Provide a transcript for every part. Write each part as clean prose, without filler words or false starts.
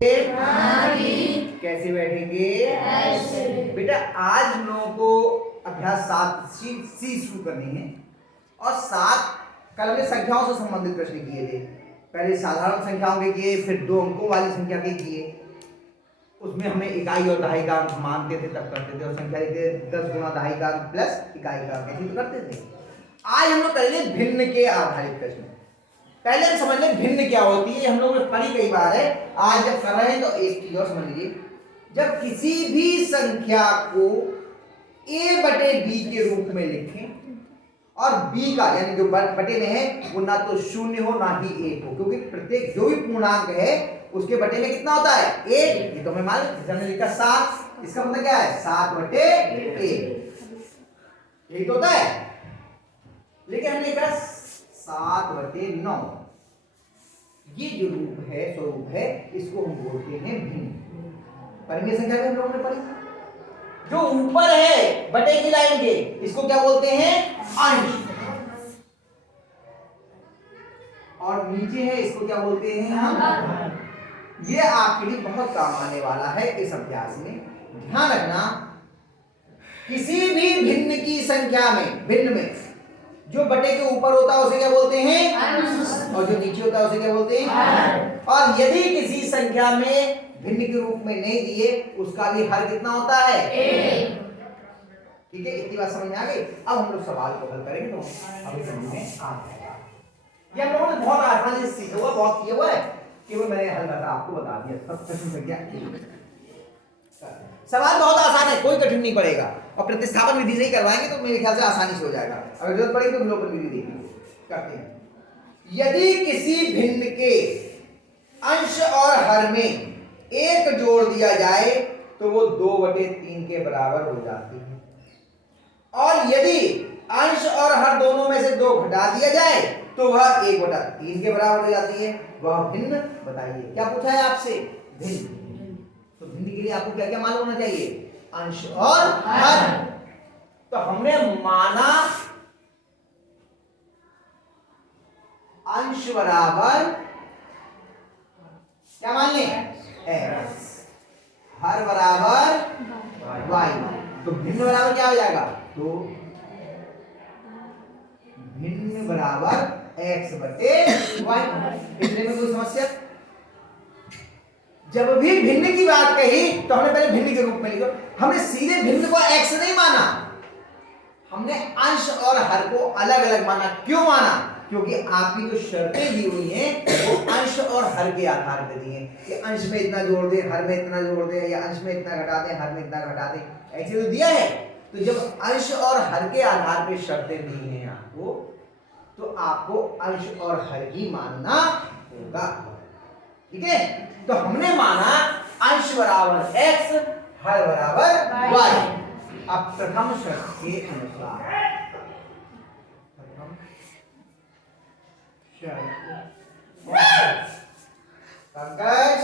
कैसे बैठेंगे? बेटा आज हम लोगों को अभ्यास 7C शुरू करनी है और 7 कल हमने संख्याओं से संबंधित प्रश्न किए थे। पहले साधारण संख्याओं के किए, फिर 2 अंकों वाली संख्या के किए। उसमें हमें इकाई और दहाई का अंक मानते थे, तब करते थे और संख्या लिखते थे 10 गुना दहाई का अंक प्लस इकाई का अंक, ऐसे तो करते थे। आज हम लोग करेंगे भिन्न के आधारित प्रश्न। पहले हम समझ लें भिन्न क्या होती है, हम लोग ने पढ़ी कई बार है। आज जब कर रहे हैं तो एक चीज और समझ लीजिए, जब किसी भी संख्या को a बटे b के रूप में लिखें और b का यानी जो बटे में है वो ना तो शून्य हो ना ही 1 हो, क्योंकि प्रत्येक जो भी पूर्णांक है उसके बटे में कितना होता है 1। ये तो हमें मालूम, हमने लिखा 7, इसका मतलब क्या है 7 बटे 1, यही तो होता है। लेकिन हमने लिखा 7 बटे 9, ये जो रूप है स्वरूप है इसको हम बोलते हैं भिन्न। परिमेय संख्या में हम लोगों ने पढ़ी, जो ऊपर है बटे की लाइन के इसको क्या बोलते हैं अंश, और नीचे है इसको क्या बोलते हैं हम। ये आपके लिए बहुत काम आने वाला है इस अभ्यास में। ध्यान रखना, किसी भी भिन्न की संख्या में, भिन्न में जो बटे के ऊपर होता है उसे क्या बोलते हैं और जो नीचे होता है उसे क्या बोलते हैं। और यदि किसी संख्या में भिन्न के रूप में नहीं दिए उसका भी हर कितना होता है 1। ठीक है, इतनी बात समझ में आ गई। अब हम लोग सवाल को हल करेंगे तो अभी समझ में आ जाएगा। ये हम लोगों ने बहुत आसानी से सीखा हुआ, बहुत किया हुआ है, केवल मैंने हल करके आपको बता दिया। सब प्रश्न संख्या सवाल बहुत आसान है, कोई कठिन नहीं पड़ेगा, और प्रतिस्थापन विधि से ही करवाएंगे तो मेरे ख्याल से आसानी से हो जाएगा। अगर जरूरत पड़ेगी तो विलोपन विधि देखिए करते हैं। यदि किसी भिन्न के अंश और हर में 1 जोड़ दिया जाए तो वो 2/3 के बराबर हो जाती है, और यदि अंश और हर दोनों में से 2 घटा दिया जाए तो वह 1/3 के बराबर हो जाती है। वह भिन्न बताइए। क्या पूछा है आपसे? भिन्न। तो भिन्न के लिए आपको क्या क्या मालूम होना चाहिए? अंश और हर। तो हमने माना अंश बराबर क्या मान लें x, हर बराबर y, तो भिन्न बराबर क्या हो जाएगा? तो भिन्न बराबर x बटे y। इतने में कोई समस्या? जब भी भिन्न की बात कही तो हमने पहले भिन्न के रूप में लिखा, हमने सीधे भिन्न को x नहीं माना, हमने अंश और हर को अलग अलग माना। क्यों माना? क्योंकि आपकी जो शर्तें दी हुई हैं वो अंश और हर के आधार पर दी हैं कि अंश में इतना जोड़ दें, हर में इतना जोड़ दें, या अंश में इतना घटा दें, हर में इतना घटा दें, ऐसे तो दिया है। तो जब अंश और हर के आधार पर शर्तें दी हैं आपको, तो आपको अंश और हर ही मानना होगा। ठीक है, तो हमने माना अंश बराबर x, हर बराबर y। अब प्रथम शर्त के अनुसार, प्रथम शर्त पंकज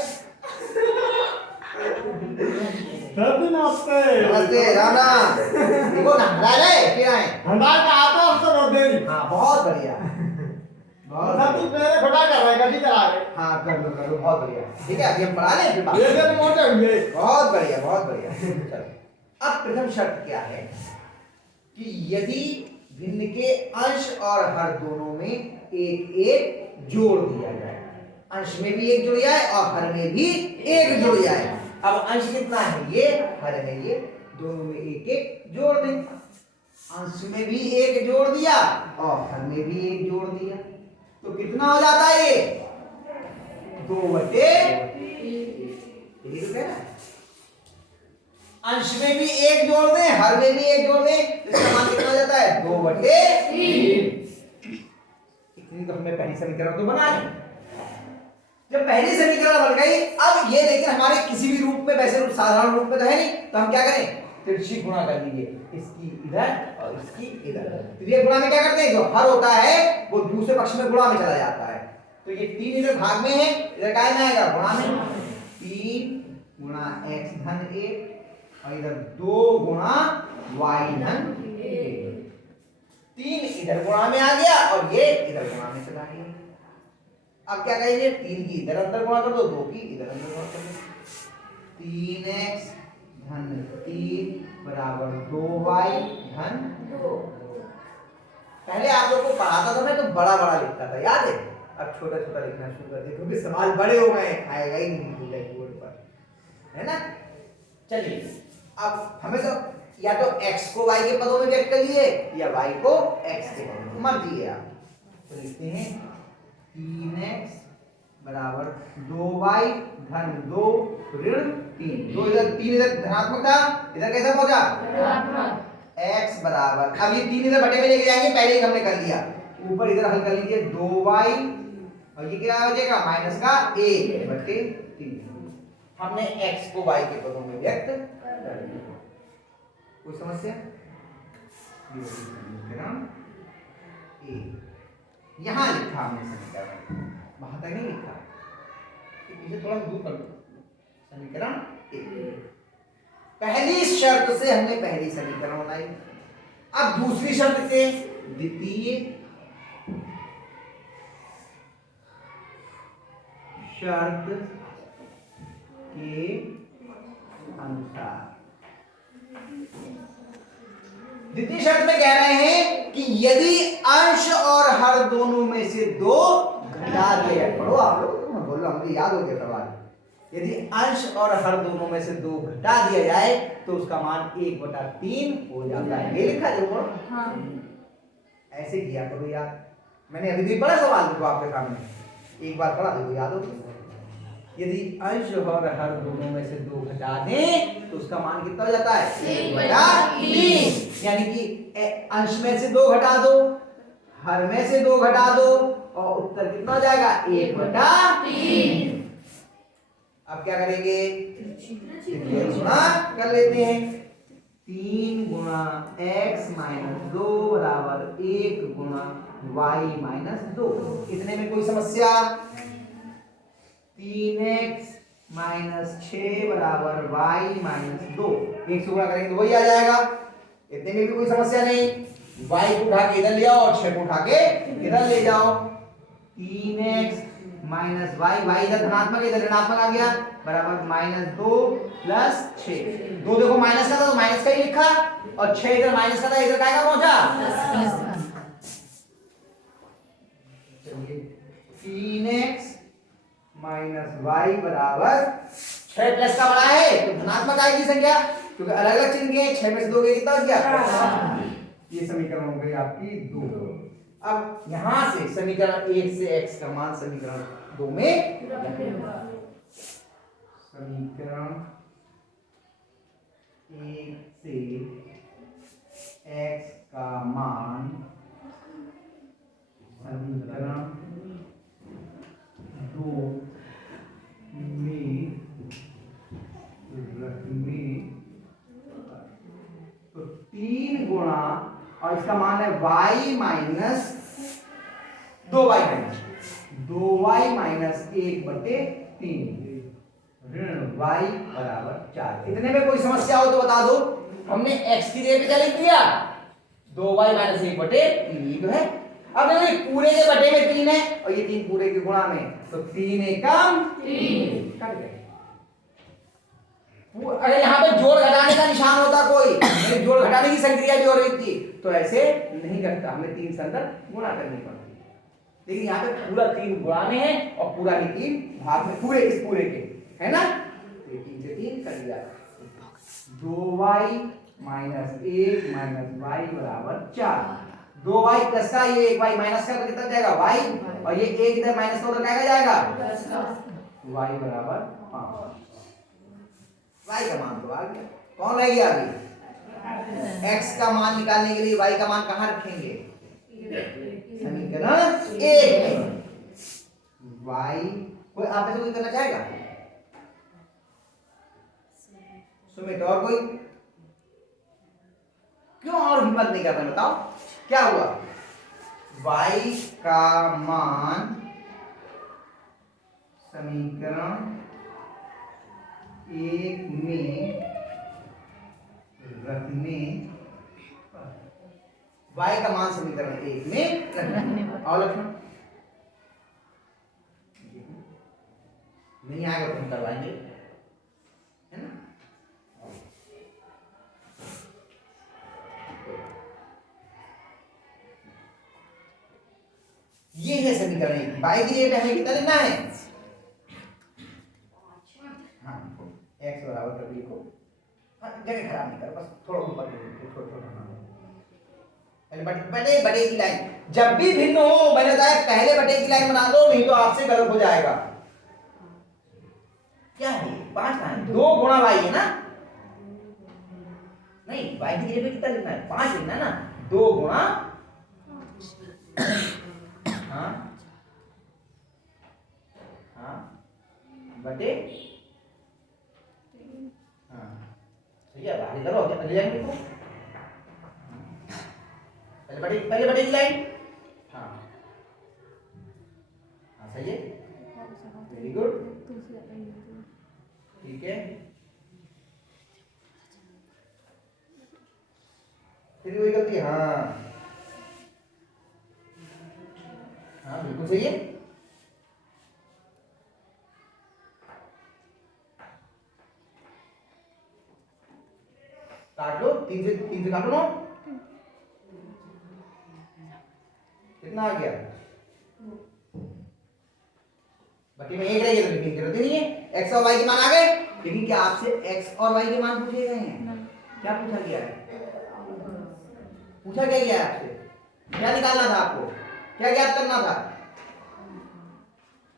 नमस्ते राम राम। देखो ना हरा रहे क्या है? हमारे का आता हम तो रोक देंगे। हाँ बहुत बढ़िया, बहुत सब कुछ मेरे खड़ा कर रहा है, कभी चला रहे। हाँ कर लो बहुत बढ़िया। ठीक है, अभी हम पढ़ा लें फिर बात। ये तो मोटे हुए। बहुत बढ़िया बहुत बढ़िया। चलो, अब प्रथम शर्त क्या है कि यदि भिन्न के अंश और हर दोनों में एक एक जोड़ दिया जाए, अंश में भी एक जुड़ जाए और हर में भी एक जुड़ जाए। अब अंश कितना है ये, हर है ये, दोनों में एक एक जोड़ दें। अंश में भी एक जोड़ दिया और हर में भी एक जोड़ दिया, तो कितना हो जाता है ये 2/3। अंश में भी एक जोड़ दें, हर में भी एक जोड़ दें, इसका मान कितना हो जाता है 2/3। इतनी तो हमने पहली समीकरण तो बना ली। जब पहली समीकरण बन गई, अब ये लेकिन हमारे किसी भी रूप में, वैसे साधारण रूप में तो है नहीं, तो हम क्या करें? तिरछी गुणा कर लीजिए, इसकी इधर और इसकी इधर। तो ये गुणा में क्या करते हैं, जो हर होता है वो दूसरे पक्ष में गुणा में चला जाता है। तो ये 3 इधर भाग में है, इधर काय में आएगा गुणा में। 3 गुणा x धन 1 और इधर 2 गुणा y धन 1। 3 इधर गुणा में आ गया और ये इधर गुणा में चला गया। अब क्या कहेंगे, 3 की इधर अंदर गुणा कर दो, 2 की इधर अंदर गुणा कर दो। 2y धन 2। पहले आप लोग को पढ़ाता था मैं तो बड़ा बड़ा लिखता था, याद है? अब छोटा छोटा लिखना शुरू कर दिया क्योंकि सवाल बड़े हो गए, आएगा ही नहीं ब्लैक बोर्ड पर, है ना? चलिए अब हमें तो या तो x को y के पदों में व्यक्त कर लिए या y को x के पदों में, मर्जी है आप। तो लिखते हैं 3x बराबर 2y धन 2 ऋण 3। 2 इधर 3 इधर धनात्मक था, इधर कैसा पहुंचा ऋणात्मक। x बराबर, अब ये 3 इधर बटे में लेके जाएंगे, पहले ही हमने कर लिया, ऊपर इधर हल कर लीजिए 2y और ये क्या हो जाएगा माइनस का 1 बटे 3। हमने x को y के पदों में व्यक्त कर दिया। कोई समस्या? समीकरण ए यहां लिखा हमने समीकरण, वहां तक नहीं लिखा, पीछे थोड़ा दूर कर लो। समीकरण ए पहली शर्त से हमने पहली समीकरण बनाई। अब दूसरी शर्त के द्वितीय शर्त के अनुसार, द्वितीय शर्त में कह रहे हैं कि यदि अंश और हर दोनों में से 2 घटा दिया जाए, पढ़ो आप लोग, मैं बोल रहा हूं मुझे याद हो गया सवाल, यदि अंश और हर दोनों में से 2 घटा दिया जाए तो उसका मान 1/3 हो जाता है। ये लिखा देखो, हाँ। ऐसे किया करो याद, मैंने अभी भी पढ़ा सवाल देखो आपके सामने, एक बार पढ़ा देखो याद हो। यदि अंश और हर दोनों में से 2 घटा दें तो उसका मान कितना हो जाता है 1/3। यानी कि अंश में से 2 घटा दो, हर में से 2 घटा दो और उत्तर कितना हो जाएगा 1/3। अब क्या करेंगे, गुणा कर लेते हैं। 3 गुणा x माइनस 2 बराबर 1 गुणा y माइनस 2। इतने में कोई समस्या? 3x माइनस 6 बराबर y माइनस 2, 1 से गुणा करेंगे तो वही आ जाएगा। इतने में भी कोई समस्या नहीं। y को उठा के इधर ले आओ और 6 को उठा के इधर ले जाओ। 3x माइनस y इधर धनात्मक इधर ऋणात्मक आ गया, बराबर माइनस 2 प्लस 6। 2 देखो माइनस का था तो माइनस का ही लिखा और 6 इधर माइनस का था, इधर क्या पहुंचा 3x माइनस y बराबर 6 प्लस का बड़ा है तो धनात्मक आएगी संख्या, क्योंकि अलग अलग चिन्ह के 6 में से 2 गए कितना हो गया। ये समीकरण हो गई आपकी 2। अब यहां से समीकरण 1 से x का मान समीकरण 2 में, समीकरण 1 से x का मान समीकरण 2 में रखने तो 3 गुणा और इसका मान है y माइनस 2y माइनस 1/3 ऋण y बराबर 4। इतने में कोई समस्या हो तो बता दो। हमने x की जगह पे क्या लिख दिया 2y माइनस 1/3 जो है। अब देखो पूरे के बटे में 3 है और ये 3 पूरे के गुणा में, तो 3 एकम 3 कट गए। अगर यहाँ पे जोड़ घटाने का निशान होता कोई, जोड़ घटाने की संक्रिया भी हो रही थी तो ऐसे नहीं करता, हमें 3 से अंदर गुणा करनी पड़ती। लेकिन यहाँ पे पूरा 3 गुणा में है और पूरा ही 3 भाग में, पूरे इस पूरे के है ना, तो 3 से 3 कर दिया। 2y माइनस 1 माइनस y बराबर 4। 2y प्लस का ये 1y माइनस का तो कितना जाएगा y, और ये 1 इधर माइनस का उधर क्या जाएगा y बराबर 5। y का मान तो आ गया, कौन रह गया अभी? x का मान निकालने के लिए y का मान कहां रखेंगे? समीकरण 1 में। y कोई आप ऐसे कोई करना चाहेगा? सुमित और कोई? क्यों और हिम्मत नहीं करते बताओ क्या हुआ? y का मान समीकरण 1 में रखने, y का मान समीकरण 1 में रखने और लक्ष्मण नहीं आएगा तो हम करवाएंगे, है ना। है समीकरण एक। y की जगह पे हमें कितना लिखना है? हाँ, x बराबर कर लिखो। हाँ, जगह खराब नहीं करो, बस थोड़ा ऊपर लिखो, थोड़ा बटे बटे की लाइन। जब भी भिन्न हो मैंने बताया पहले बटे की लाइन बना दो, नहीं तो आपसे गलत हो जाएगा। क्या है 5 का है, 2 गुणा y है ना? नहीं, y की जगह पे कितना लिखना है? 5 लिखना है ना? 2 गुणा हाँ हाँ बटे हाँ ठीक है, आगे करो, क्या पहले जाएंगे तो पहले बटे की लाइन। हाँ हाँ सही है, वेरी गुड, ठीक है। फिर वही गलती, हाँ हाँ बिल्कुल सही है। काट लो, 3 से काटो ना, कितना आ गया? बटे में 1 रह गया तो लिखने की जरूरत ही नहीं है। x और y के मान आ गए, लेकिन क्या आपसे x और y के मान पूछे गए हैं? क्या पूछा गया है? पूछा क्या गया है आपसे? क्या निकालना था आपको? क्या ज्ञात करना था?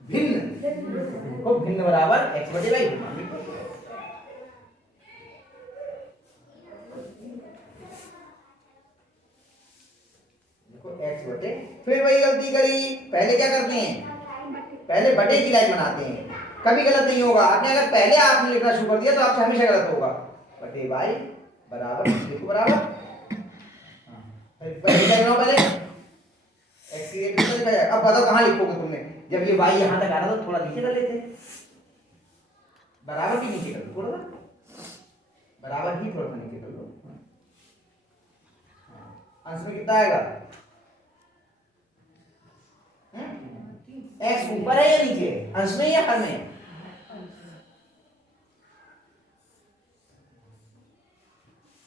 भिन्न को भिन्न बराबर x बटे y। देखो x बटे, फिर वही गलती करी। पहले क्या करते हैं? पहले बटे की लाइन बनाते हैं, कभी गलत नहीं होगा। आपने अगर पहले आपने लिखना शुरू कर दिया तो आपसे हमेशा गलत होगा। बटे y बराबर देखो बराबर, पहले क्या करना पहले x की जगह कितना लिखा जाए? अब बताओ कहाँ लिखोगे तुमने? जब ये y यहाँ तक आ रहा था थोड़ा नीचे कर लेते, बराबर की नीचे कर लो, थोड़ा सा बराबर ही थोड़ा सा नीचे कर लो। अंश में कितना आएगा? x ऊपर है या नीचे? अंश में या हर में?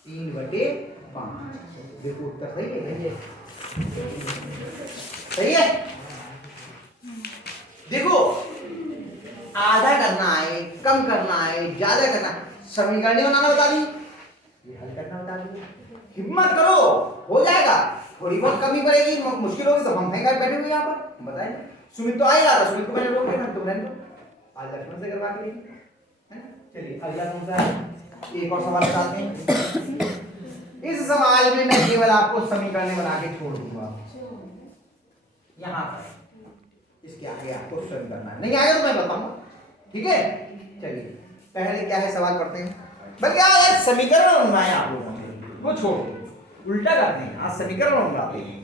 तीन बटे 5। देखो उत्तर सही है, सही है, सही है। देखो आधा करना है, कम करना है, ज्यादा करना है, समीकरण बनाना बता दी, ये हल करना बता दी। हिम्मत करो, हो जाएगा। थोड़ी बहुत कमी पड़ेगी, मुश्किल होगी तो हम बैठे हुए यहाँ पर बताएं। सुमित तो आ ही रहा था, सुमित को मैंने रोक दिया, तुम रहने दो, आज लक्ष्मण से करवा के लिए, है। चलिए अगला कौन सा है? एक और सवाल बताते हैं। इस सवाल में मैं केवल आपको समीकरण बना के छोड़ दूंगा, यहाँ पर इसके आगे आपको स्वयं करना है, नहीं आएगा तो मैं बताऊंगा, ठीक है। चलिए पहले क्या है सवाल पढ़ते हैं। बल्कि यार समीकरण बनाए आप लोगों ने, वो छोड़ उल्टा करते हैं, आज समीकरण बनाते हैं।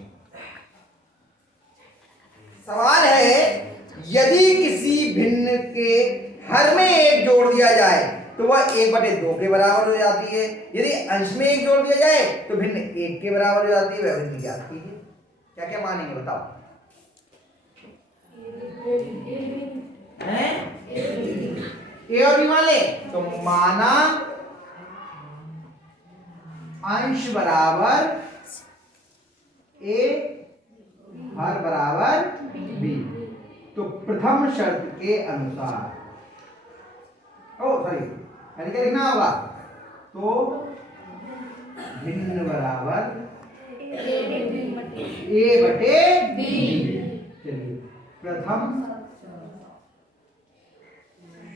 सवाल है यदि किसी भिन्न के हर में 1 जोड़ दिया जाए तो वह 1/2 के बराबर हो जाती है। यदि अंश में 1 जोड़ दिया जाए तो भिन्न 1 के बराबर हो जाती है। वह भिन्न ज्ञात कीजिए। क्या क्या मानेंगे बताओ? हैं? ए और बी मान ले तो माना अंश बराबर ए, हर बराबर बी, तो प्रथम शर्त के अनुसार, ओ सॉरी यानी क्या लिखना होगा? तो भिन्न बराबर ए बटे बी। चलिए प्रथम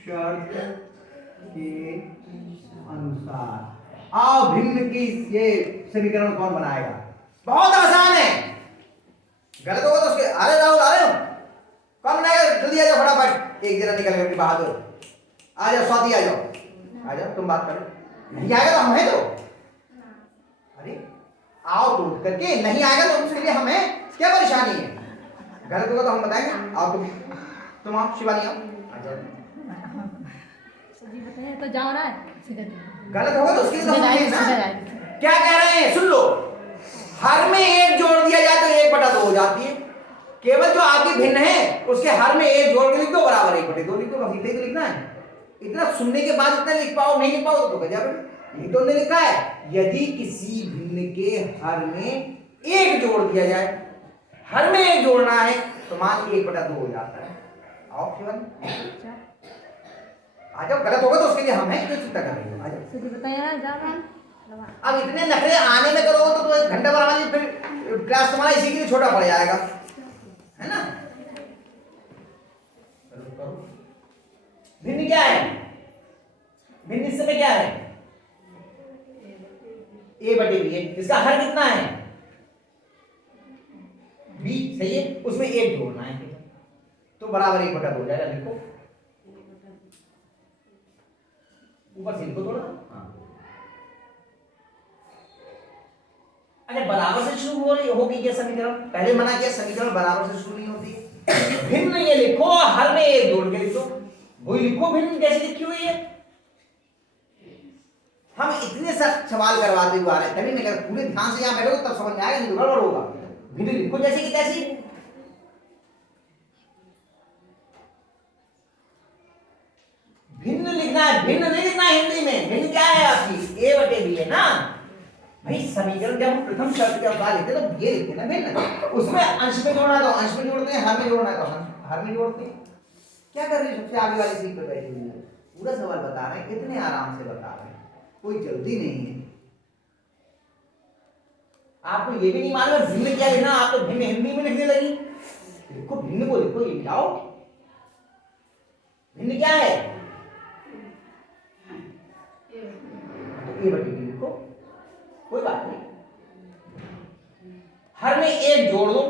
शर्त के अनुसार आओ भिन्न की ये समीकरण कौन बनाएगा? बहुत आसान है, गलत होगा तो उसके अरे राहुल आ रहे हो, कौन बनाएगा? जल्दी आ जाओ फटाफट, एक जना निकल गए बहादुर, आ जाओ स्वाति आ जाओ तुम बात करो। नहीं आएगा तो हम है तो, अरे आओ तो उठ करके, नहीं आएगा तो उसके लिए हम है, क्या परेशानी है? गलत होगा तो हम बताएंगे। आओ तुम आओ, शिवानी आओ, आ जाओ। तो जाओ रहा है, गलत होगा तो उसके लिए तो हम है ना। क्या कह रहे हैं सुन लो, हर में 1 जोड़ दिया जाए तो 1/2 हो जाती है। केवल जो आपकी भिन्न है उसके हर में 1 जोड़ के लिख दो, बराबर 1/2 लिख दो, बस इतना ही तो लिखना है। इतना सुनने के बाद इतना लिख पाओ, नहीं लिख पाओ तो गजब है। यही तो लिखा है, यदि किसी भिन्न के हर में 1 जोड़ दिया जाए, हर में 1 जोड़ना है तो मान 1/2 हो जाता है। आओ शिवन आ जाओ, गलत होगा तो उसके लिए हम हैं, क्यों चिंता कर रही हो, आ जाओ। बताया जा अब इतने नखरे आने में करोगे तो एक घंटा भर हमारी फिर क्लास तुम्हारा इसी के लिए छोटा पड़ जाएगा, है ना। भिन्न क्या है, भिन्न इस समय क्या है, a/b है। इसका हर कितना है, b, सही है। उसमें 1 जोड़ना है तो बराबर 1/2 हो जाएगा। लिखो ऊपर से लिखो थोड़ा। हाँ, अच्छा बराबर से शुरू हो रही होगी क्या समीकरण, पहले मना किया समीकरण बराबर से शुरू नहीं होती है। भिन्न ये लिखो, हर में 1 जोड़ के लिखो, वही लिखो भिन्न जैसे लिखी हुई है। हम इतने सवाल करवाते हुए आ रहे हैं, तभी नहीं कर, पूरे ध्यान से यहाँ बैठोगे तब समझ में आएगा, नहीं तो गड़बड़ होगा। भिन्न लिखो जैसे कि तैसी। भिन्न लिखना है, भिन्न नहीं लिखना है हिंदी में। भिन्न क्या है आपकी, a/b है ना भाई। समीकरण जब हम प्रथम शर्त के अनुसार लिखते हैं तो ये लिखते हैं ना भिन्न, उसमें अंश में जोड़ना है तो अंश में जोड़ते हैं, हर में जोड़ना है तो हर में जोड़ते हैं। क्या कर रहे हैं, सबसे आगे वाली सीट पर बैठे हुए हैं, पूरा सवाल बता रहे हैं, इतने आराम से बता रहे हैं, कोई जल्दी नहीं है। आपको ये भी नहीं मालूम भिन्न क्या लिखना, आप तो भिन्न हिंदी में लिखने लगी। लिखो भिन्न को, लिखो ये मिलाओ, भिन्न क्या है, a/b लिखो, कोई बात नहीं। हर में 1 जोड़ दो।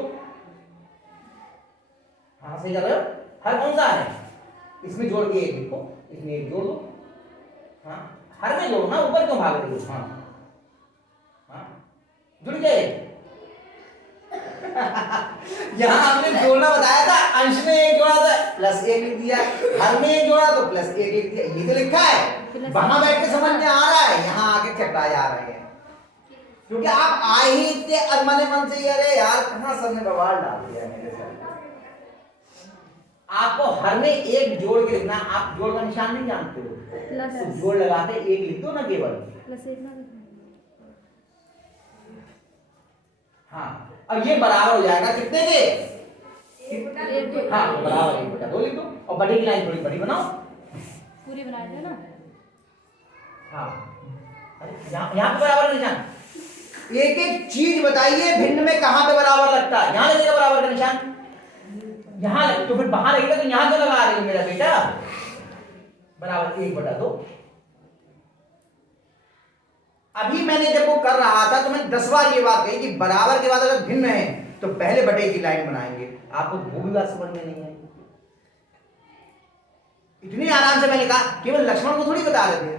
हाँ सही कर रहे हो, हर कौन सा है, इसमें जोड़ के 1 लिखो, इसमें 1 जोड़ दो। हाँ हर में जोड़ना, ऊपर क्यों भाग रही हो। हाँ हाँ जुड़ गए। यहां हमने जोड़ना बताया था, अंश में 1 जोड़ा था +1 लिख दिया, हर में 1 जोड़ा तो +1 लिख दिया। ये तो लिखा है, वहां बैठ के समझ में आ रहा है, यहाँ आके चकरा जा रहे हैं, क्योंकि आप आए ही इतने अरमाने मन से, अरे यार कहां सर ने बवाल डाल दिया मेरे सर। आपको हर में 1 जोड़ के लिखना, आप जोड़ का निशान नहीं जानते हो, तो जोड़ लगाते 1 लिख दो ना केवल। हाँ अब ये बराबर हो जाएगा कितने के, हाँ बराबर 1/2 लिख दो, और बड़े की लाइन थोड़ी बड़ी बनाओ, पूरी बना दो ना। हाँ यहाँ पे बराबर निशान, एक एक चीज बताइए भिन्न में कहां पे बराबर लगता है। यहां लगेगा बराबर का निशान, यहां लगे तो फिर बाहर लगेगा, तो यहां क्यों लगा रही हो मेरा बेटा, बराबर 1/2। अभी मैंने जब वो कर रहा था तो मैंने 10 बार ये बात कही कि बराबर के बाद अगर भिन्न है तो पहले बटे की लाइन बनाएंगे। आपको वो भी बात समझ में नहीं आई, इतनी आराम से मैंने कहा, केवल लक्ष्मण को थोड़ी बता रहे थे,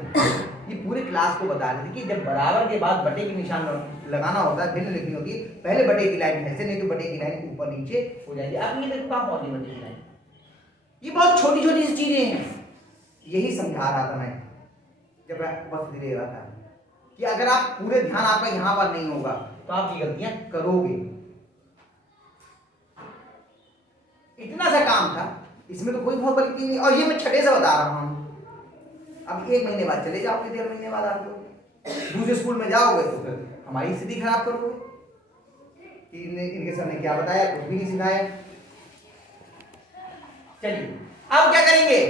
ये पूरे क्लास को बता रहे थे कि जब बराबर के बाद बटे की निशान लगाना होता है, भिन्न लिखनी होगी, पहले बटे की लाइन ऐसे, नहीं तो बटे की लाइन ऊपर नीचे हो जाएगी। अब ये देखो कहां पहुंची बटे की लाइन, ये बहुत छोटी छोटी सी चीजें हैं। यही समझा रहा था मैं जब उपस्थिति ले रहा था कि अगर आप पूरे ध्यान आपका यहां पर नहीं होगा तो आप ये गलतियां करोगे। इतना सा काम था, इसमें तो कोई बहुत गलती नहीं, और ये मैं छठे से बता रहा हूं। अब 1 महीने बाद चले जाओगे, 1.5 महीने बाद आप लोग दूसरे स्कूल में जाओगे तो फिर हमारी स्थिति खराब करोगे। इनके सर ने क्या बताया, कुछ भी नहीं सिखाया। चलिए अब क्या करेंगे,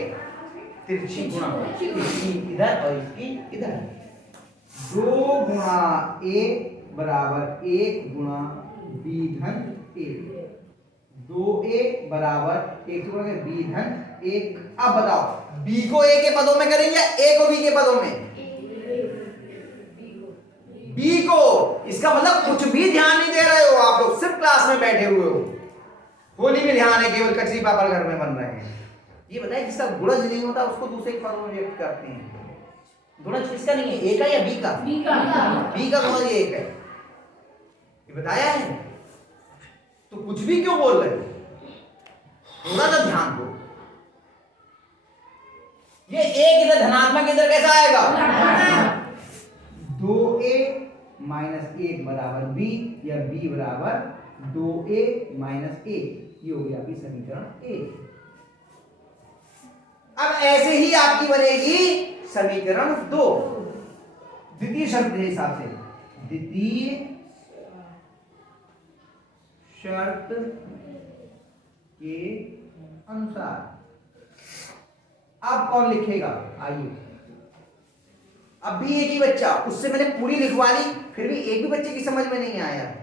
तिरछी गुणा, इसकी इधर और इसकी इधर, 2 गुणा a बराबर 1 गुणा b धन a, 2a बराबर 1 गुणा b धन 1। अब बताओ b को a के पदों में करेंगे या a को b के पदों में, b को। इसका मतलब कुछ भी ध्यान नहीं दे रहे हो आप लोग, सिर्फ क्लास में बैठे हुए हो, होली में ध्यान है, केवल कचरी पापड़ घर में बन रहे हैं। ये बताइए जिसका गुणज नहीं होता उसको दूसरे के पदों में व्यक्त करते हैं। गुणज किसका नहीं है, ए का या बी का, बी का गुणज एक है, ये बताया है। तो कुछ भी क्यों बोल रहे हो, थोड़ा सा ध्यान दो। ये एक इधर धनात्मक, इधर कैसा आएगा, 2a माइनस 1 बराबर b, या b बराबर 2a माइनस 1, ये हो गया आपकी समीकरण ए। अब ऐसे ही आपकी बनेगी समीकरण 2 द्वितीय शर्त के हिसाब से। द्वितीय शर्त के अनुसार। अब कौन लिखेगा, आइए। अब भी एक ही बच्चा, उससे मैंने पूरी लिखवा ली, फिर भी एक भी बच्चे की समझ में नहीं आया।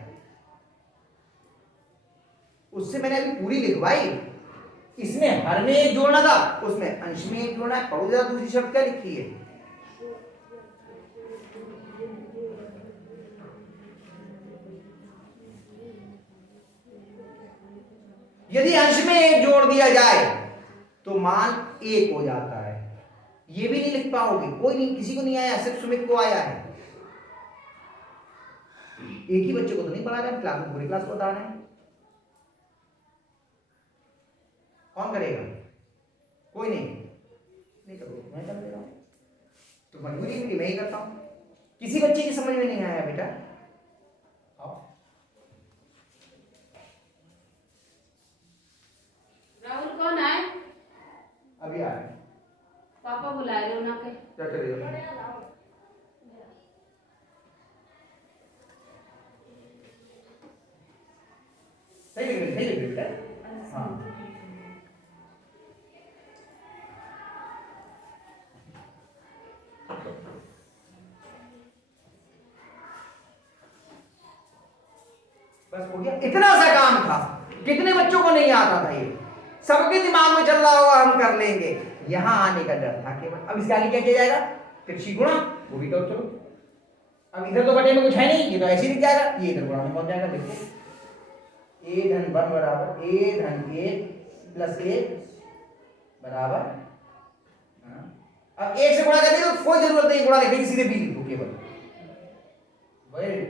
उससे मैंने अभी पूरी लिखवाई, इसमें हर में एक जोड़ना था, उसमें अंश में एक जोड़ना है। पढ़ो जरा दूसरी शब्द क्या लिखी है। यदि अंश में एक जोड़ दिया जाए तो मान 1 हो जाता है। ये भी नहीं लिख पाओगे, कोई नहीं, किसी को नहीं आया, सिर्फ सुमित को आया है। एक ही बच्चे को तो नहीं पढ़ा रहे हैं, क्लास में पूरी क्लास को बता रहे हैं। कौन करेगा, कोई नहीं करो, मैं कर दे रहा हूं, तो मजबूरी मेरी, मैं ही करता हूं। किसी बच्चे की समझ में नहीं आया बेटा, आओ। राहुल कौन है? अभी आ रहे, पापा बुला रहे हो ना के। क्या करेगा। सही बेटा। हाँ, बस हो गया, इतना सा काम था। कितने बच्चों को नहीं आता था ये, सबके दिमाग में चल रहा होगा हम कर लेंगे, यहां आने का डर था केवल। अब इसके आगे क्या किया जाएगा, तिरछी गुणा, वो भी करो चलो। अब इधर तो बटे में कुछ है नहीं, ये तो ऐसे ही दिख जाएगा, ये इधर गुणा में पहुंच जाएगा। देखो a धन 1 बराबर a धन 1 प्लस 1 बराबर, अब 1 से गुणा कर दिया तो कोई जरूरत नहीं गुणा लिखने की, सीधे b लिखो केवल।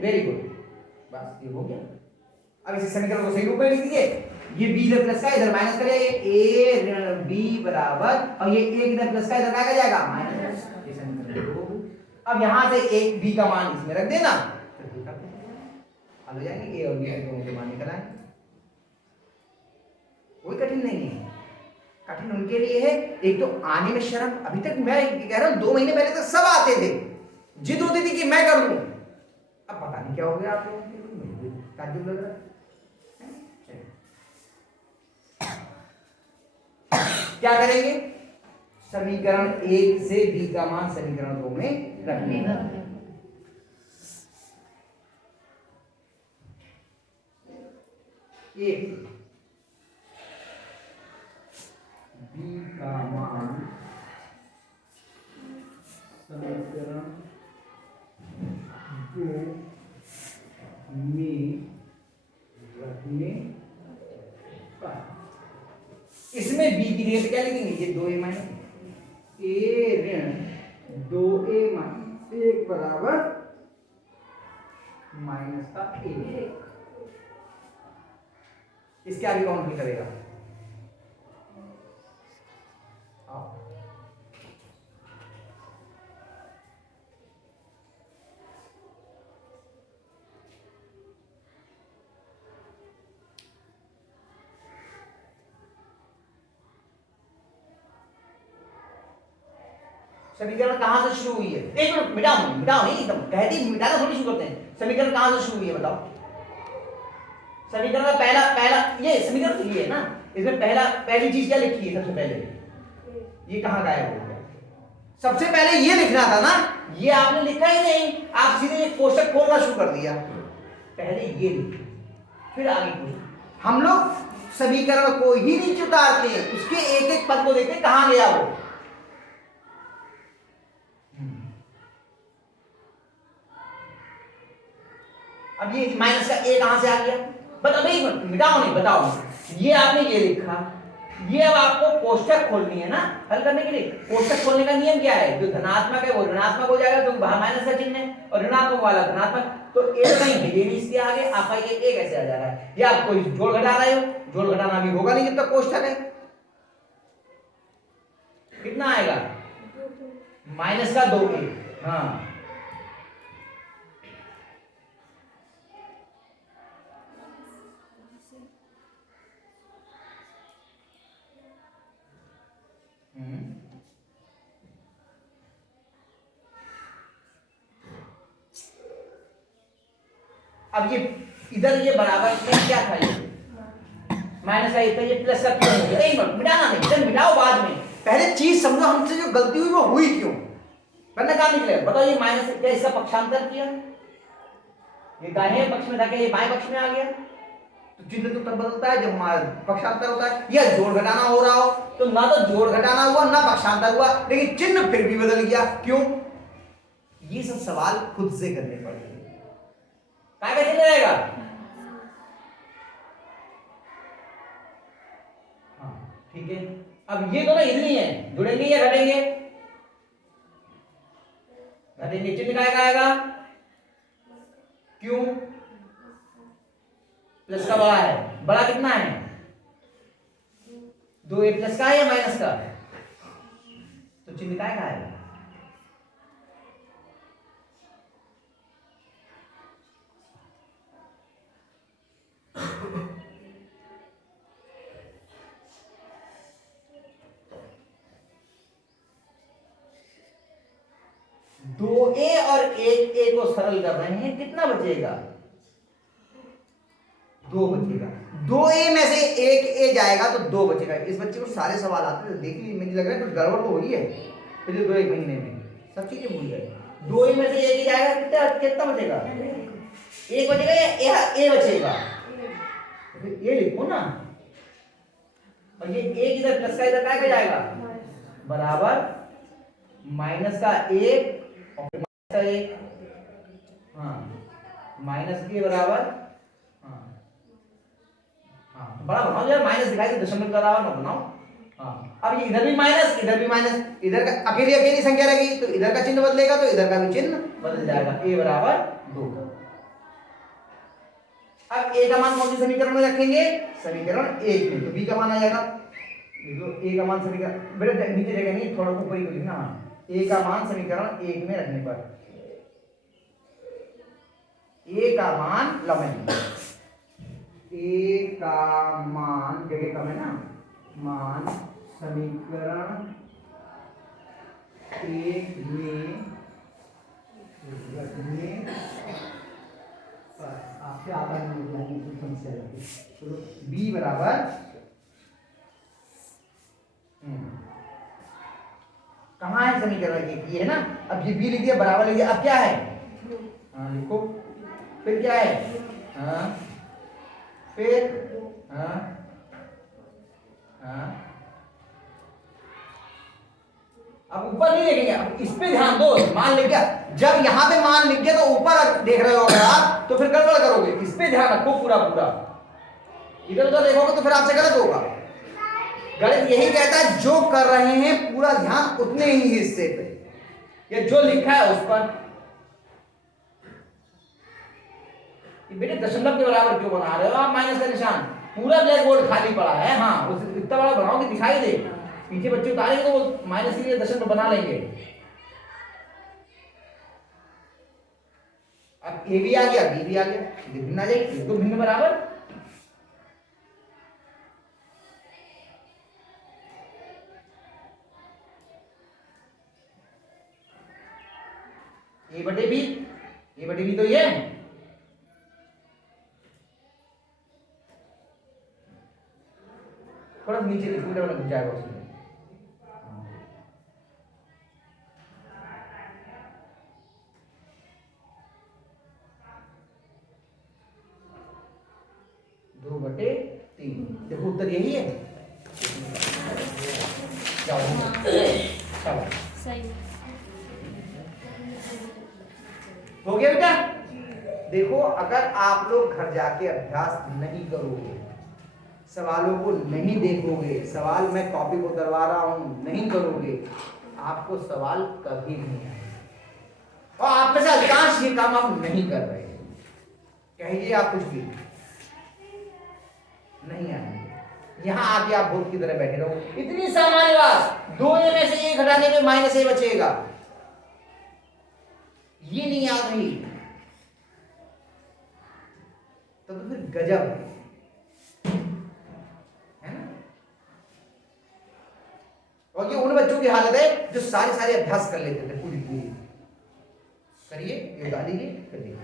वेरी गुड, बस ये हो गया। अब इस समीकरण को सही रूप में लिख दीजिए। ये b इधर प्लस का इधर माइनस करेगा, ये a ऋण b बराबर, और ये a इधर प्लस का इधर क्या जाएगा माइनस। ये समीकरण 2। अब यहां से एक b का मान इसमें रख देना, हल हो जाएंगे। a और b दोनों के मान निकल आएंगे, कोई कठिन नहीं है। कठिन उनके लिए है, एक तो आने में शर्म। अभी तक मैं कह रहा हूं 2 महीने पहले तक सब आते थे, जिद होती थी कि मैं कर लूं। अब पता नहीं क्या हो गया आप लोगों को, ताज्जुब लग रहा है। क्या करेंगे, समीकरण 1 से b का मान समीकरण 2 में रखेंगे। एक b का मान समीकरण 2 में रखने पर, इसमें b की जगह क्या लिखेंगे, ये 2a माइनस a ऋण 2a माइनस 1 बराबर माइनस का a। इसके आगे कौन हल करेगा, समीकरण कहां से शुरू हुई है। एक मिनट, मिटाओ नहीं, एकदम कहती मिटाना थोड़ी शुरू करते हैं। समीकरण कहां से शुरू हुई है बताओ। समीकरण का पहला ये समीकरण ये है ना, इसमें पहली चीज क्या लिखी है सबसे पहले, ये कहां गायब हो गया। सबसे पहले ये लिखना था ना, ये आपने लिखा ही नहीं, आप सीधे एक कोष्टक खोलना शुरू कर दिया। पहले ये लिखो, फिर आगे कुछ। हम लोग समीकरण को ही नीचे उतारते हैं, उसके एक एक पद को देखते हैं कहां गया वो। अब ये माइनस का a कहां से आ गया, बताओ भाई, मिटाओ नहीं, बताओ। ये आपने ये लिखा, ये अब आपको कोष्टक खोलनी है ना हल करने के लिए। कोष्टक खोलने का नियम क्या है, जो धनात्मक है वो ऋणात्मक हो जाएगा क्योंकि बाहर माइनस का चिन्ह है, और ऋणात्मक वाला धनात्मक। तो a नहीं है, ये नहीं, इसके आगे आपका ये a कैसे आ जा रहा है, ये आप कोई जोड़ घटा रहे हो, जोड़ घटाना भी होगा नहीं जब तक कोष्टक है। कितना आएगा, माइनस का 2a। हाँ, अब ये इधर ये बराबर में क्या था, ये माइनस का इतना, ये प्लस का क्यों हो गया? एक मिनट, मिटाना नहीं, इधर मिटाओ बाद में, पहले चीज समझो हमसे जो गलती हुई वो हुई क्यों, वरना काम निकले। बताओ ये माइनस क्या इसका पक्षांतर किया, ये दाहिने पक्ष में था क्या ये बाएं पक्ष में आ गया, तो चिन्ह तो तब बदलता है जब हमारा पक्षांतर होता है, या जोड़ घटाना हो रहा हो तो ना तो जोड़ घटाना हुआ ना पक्षांतर हुआ, लेकिन चिन्ह फिर भी बदल गया क्यों? ये सब सवाल खुद से करने पड़ेंगे। क्या का चिन्ह रहेगा? हाँ ठीक है। अब ये दोनों इतनी है, जुड़ेंगे या घटेंगे? घटेंगे। चिन्ह क्या आएगा? क्यों? प्लस का बड़ा है, बड़ा कितना है? 2a प्लस का है या माइनस का? तो चिन्ह क्या आएगा? दो ए और एक ए को सरल कर रहे हैं, कितना बचेगा? 2 बचेगा। 2a में से एक ए जाएगा तो 2 बचेगा। इस बच्चे को सारे सवाल आते हैं, देख लीजिए, मुझे लग रहा है कुछ गड़बड़ तो हो रही है पिछले 2-1 महीने में, सब चीजें भूल गए। 2a में से एक ही जाएगा, कितना कितना बचेगा? एक बचेगा या ए बचेगा? फिर ये लिखो ना, और ये एक इधर प्लस का इधर क्या हो जाएगा? बराबर माइनस का 1 और माइनस का 1, हाँ माइनस के बराबर, हाँ हाँ बड़ा बनाओ यार, माइनस दिखाई दे, दशमलव का बराबर मत बनाओ। हाँ अब ये इधर भी माइनस, इधर भी माइनस, इधर का अकेली अकेली संख्या रहेगी तो इधर का चिन्ह बदलेगा तो इधर का भी चिन्ह बदल जाएगा। a बराबर 2। अब a का मान कौन सी समीकरण में रखेंगे? समीकरण 1 में, तो b का मान आ जाएगा। देखो a का मान समीकरण बेटा नीचे जगह नहीं, थोड़ा ऊपर ही लिखना। a का मान समीकरण 1 में रखने पर a का मान लमें, a का मान जगह कम है ना, मान समीकरण 1 में रखने पर आपसे आता नहीं समस्या है। तो b बराबर कहाँ है समीकरण एक ये है ना, अब ये b लिख दिया, बराबर लिख दिया, अब क्या है? हाँ लिखो, फिर क्या है? हाँ फिर हाँ हाँ, अब ऊपर नहीं लिखेंगे, अब इस पे ध्यान दो। मान लिख गया, जब यहां पे मान लिख गया तो ऊपर देख रहे हो अगर आप तो फिर गड़बड़ करोगे, इस पे ध्यान रखो पूरा पूरा, इधर उधर देखोगे तो फिर आपसे गलत होगा। गणित यही कहता है जो कर रहे हैं पूरा ध्यान उतने ही हिस्से पे, या जो लिखा है उस पर। बेटे दशमलव के बराबर क्यों बना रहे हो आप माइनस का निशान? पूरा ब्लैक बोर्ड खाली पड़ा है, हाँ उस इतना बड़ा बनाओ कि दिखाई दे, पीछे बच्चे उतारेंगे तो वो माइनस के लिए दशमलव बना लेंगे। अब ए भी आ गया, बी भी आ गया, ये भिन्न आ जाएगी, दो भिन्न बराबर। ए बटे बी तो ये थोड़ा नीचे लिखो वाला घुस जाएगा उसमें। दो बटे 3, देखो उत्तर यही है। सही हो गया बेटा। देखो अगर आप लोग घर जाके अभ्यास नहीं करोगे, सवालों को नहीं देखोगे, सवाल मैं कॉपी को करवा रहा हूं नहीं करोगे, आपको सवाल कभी नहीं आएगा। और आप में से अधिकांश ये काम आप नहीं कर रहे, कहिए आप कुछ भी नहीं आएंगे। यहां आके आप भूत की तरह बैठे रहो। इतनी सामान्य बात, 2a में से 1 घटाने में माइनस a बचेगा, ये नहीं याद रही तो फिर गजब है ना। और ये उन बच्चों की हालत है जो सारे अभ्यास कर लेते थे पूरी करिए, ये डालिए, करिए।